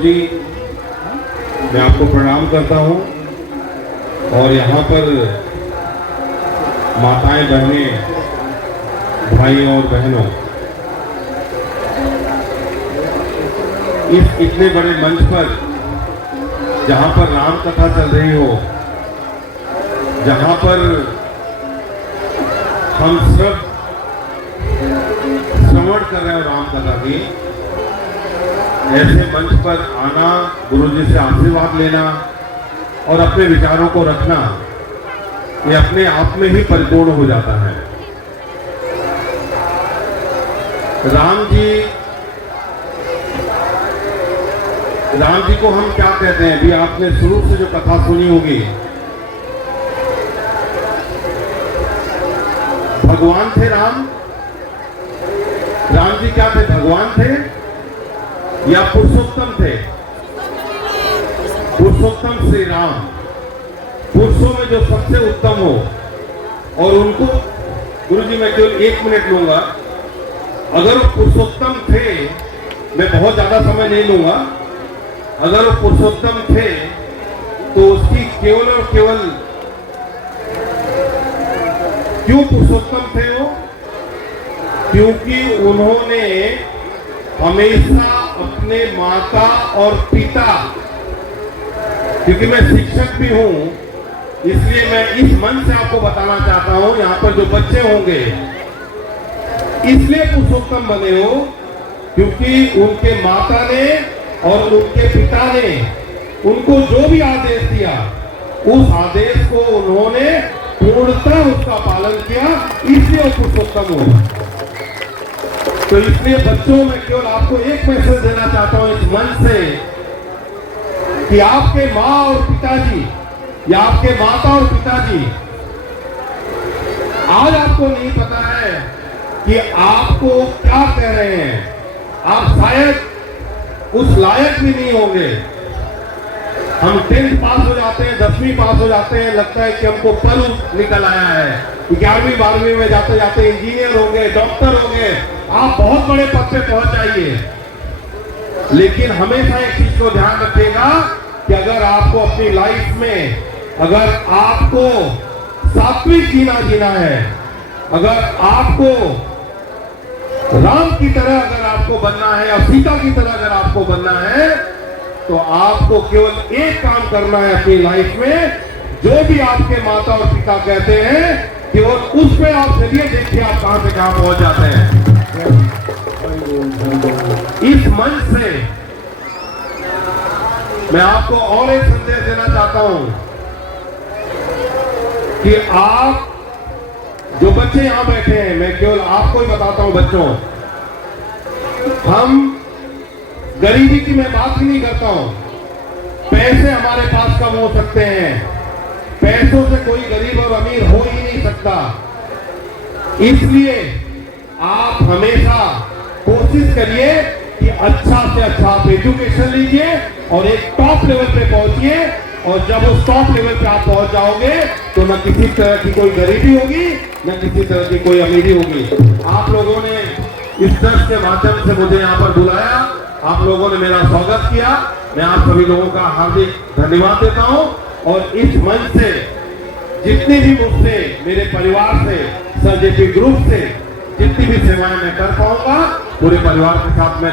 जी, मैं आपको प्रणाम करता हूं और यहाँ पर माताएं, बहनें, भाई और बहनों, इस इतने बड़े मंच पर जहाँ पर राम कथा चल रही हो, जहाँ पर हम सब श्रवण कर रहे हो राम कथा की, ऐसे मंच पर आना, गुरुजी से आशीर्वाद लेना और अपने विचारों को रखना, ये अपने आप में ही परिपूर्ण हो जाता है। राम जी को हम क्या कहते हैं, अभी आपने शुरू से जो कथा सुनी होगी, भगवान थे राम जी क्या थे? भगवान थे या पुरुषोत्तम थे? पुरुषोत्तम श्री राम, पुरुषों में जो सबसे उत्तम हो। और उनको गुरुजी मैं केवल 1 मिनट लूंगा, अगर वो पुरुषोत्तम थे, मैं बहुत ज्यादा समय नहीं लूंगा, अगर वो पुरुषोत्तम थे तो उसकी केवल और केवल क्यों पुरुषोत्तम थे वो? क्योंकि उन्होंने हमेशा अपने माता और पिता, क्योंकि मैं शिक्षक भी हूं इसलिए मैं इस मंच से आपको बताना चाहता हूं, यहाँ पर जो बच्चे होंगे इसलिए पुरुषोत्तम बने हो क्योंकि उनके माता ने और उनके पिता ने उनको जो भी आदेश दिया, उस आदेश को उन्होंने पूर्णतः उसका पालन किया, इसलिए वो पुरुषोत्तम हो। तो इसलिए बच्चों, मैं केवल आपको एक मैसेज देना चाहता हूं इस मंच से कि आपके माँ और पिताजी या आपके माता और पिताजी आज आपको नहीं पता है कि आपको क्या कह रहे हैं, आप शायद उस लायक भी नहीं होंगे। हम 10th पास हो जाते हैं, 10वीं पास हो जाते हैं, लगता है कि हमको पल निकल आया है, 11वीं 12वीं में जाते जाते इंजीनियर होंगे, डॉक्टर होंगे, आप बहुत बड़े पद पे पहुंच जाइए। लेकिन हमेशा एक चीज को ध्यान रखिएगा कि अगर आपको अपनी लाइफ में, अगर आपको सात्विक जीना है, अगर आपको राम की तरह अगर आपको बनना है और सीता की तरह अगर आपको बनना है, तो आपको केवल एक काम करना है अपनी लाइफ में, जो भी आपके माता और पिता कहते हैं केवल उस पे आप चलिए, देखिए आप कहां से कहां पहुंच जाते हैं। इस मंच से मैं आपको और एक संदेश देना चाहता हूं कि आप जो बच्चे यहां बैठे हैं, मैं केवल आपको ही बताता हूं बच्चों, हम गरीबी की मैं बात ही नहीं करता हूं। पैसे हमारे पास कम हो सकते हैं, पैसों से कोई गरीब और अमीर हो ही नहीं सकता। इसलिए आप हमेशा कोशिश करिए कि अच्छा से अच्छा आप एजुकेशन लीजिए और एक टॉप लेवल पे पहुंचिए, और जब उस टॉप लेवल पे आप पहुंच जाओगे तो न किसी तरह की कोई गरीबी होगी, न किसी तरह की कोई अमीरी होगी। आप लोगों ने इस दर्श के माध्यम से मुझे यहाँ पर बुलाया, आप लोगों ने मेरा स्वागत किया, मैं आप सभी लोगों का हार्दिक धन्यवाद देता हूं। और इस मंच से जितनी भी मुझसे, मेरे परिवार से, सर जेपी ग्रुप से जितनी भी सेवाएं मैं कर पाऊंगा, पूरे परिवार के साथ मैं